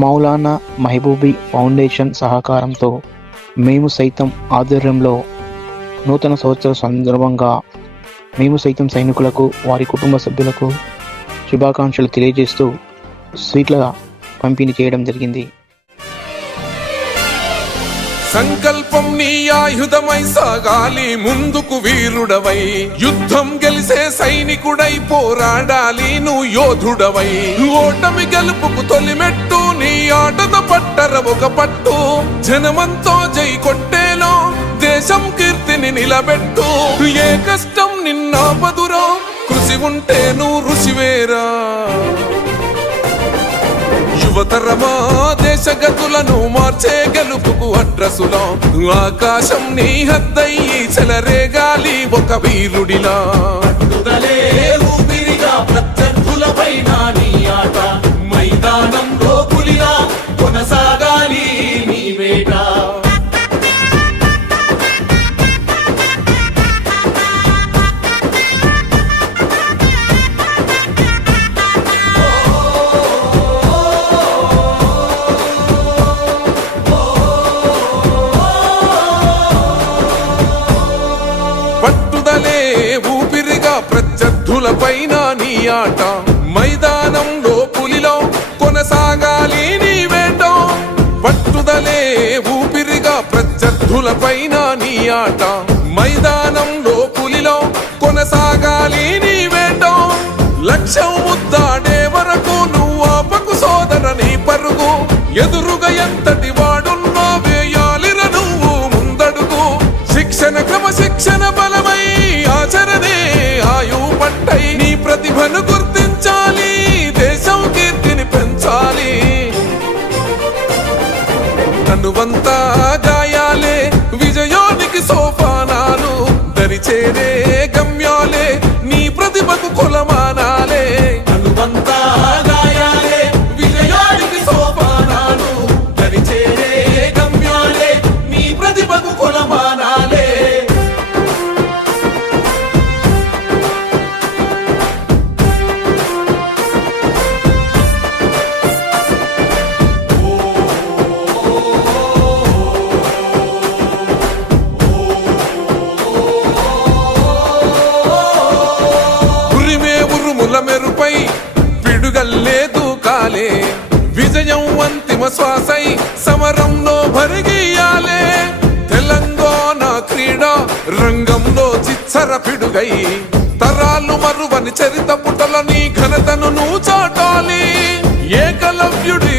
Maulana Mahaboobi foundation సహకారంతో మేము సైతం ఆధ్వర్యంలో నూతన సంవత్సర సందర్భంగా మేము సైతం సైనికులకు వారి కుటుంబ సభ్యులకు శుభాకాంక్షలు తెలియజేస్తూ స్వీట్ల పంపిణీ చేయడం జరిగింది. సంకల్పం నీ ఆయుధమై సాగాలి ముందుకు వీరుడవై, యుద్ధం గెలిసే సైనికుడై పోరాడాలి నువ్వు యోధుడవై. ఓటమి గెలుపుకు తొలిమెట్టు నీ ఆటద పట్టర ఒక పట్టు, జనమంతో జై కొట్టేలో దేశం కీర్తిని నిలబెట్టు. ఏ కష్టం నిన్నాపదురో కృషి ఉంటే నువ్వు ఋషివేరా. యువతరమా దేశ గతులను మార్చే గెలుపుకు అడ్రసులో, ఆకాశం నీ హద్దయ్యి చెలరేగాలి ఒక వీరుడిలా. ఊపిరిగా ప్రత్యర్థులపైన నీ ఆట, మైదానంలో పులిలా కొనసాగాలి నీ వేట. పట్టుదలే ఊపిరిగా ప్రత్యర్థులపైన నీ ఆట, మైదానంలో పులిలో కొనసాగాలి నీ వేట. పట్టుదలే ఊపిరిగా ప్రత్యర్థులపైన నీ ఆట, మైదానంలో పులిలో కొనసాగాలి నీ వేట. లక్ష్యం ముద్దాడే వరకు నువ్వు ఆపకు సోదర నీ పరుగు, ఎదురుగా ఎంతటి వాడున్నా వేయాలిర నువ్వు ముందడుగు. శిక్షణ క్రమశిక్షణ బలమై ఆచరణే ఆయు పట్టై, నీ ప్రతిభను గుర్తించాలి దేశం కీర్తిని పెంచాలి. తనువంతా గాయాలే విజయానికి సోపానాలు, దరిచేరే గమ్యాలే నీ ప్రతిభకు కొలమానాలే. తనువంతా గాయాలే విజయానికి సోపానాలు, దరిచేరే గమ్యాలే నీ ప్రతిభకు కొలమానాలే. మెరుపై పిడుగల్లేదు కాలే, విజయం అంతిమ శ్వాసై సమరంలో భరిగియాలే. తెలంగాణ క్రీడా రంగంలో చిచ్చర పిడుగై, తరాలు మరువని చరిత పుటల నీ ఘనతను నువ్వు చాటాలి. ఏకలవ్యుడి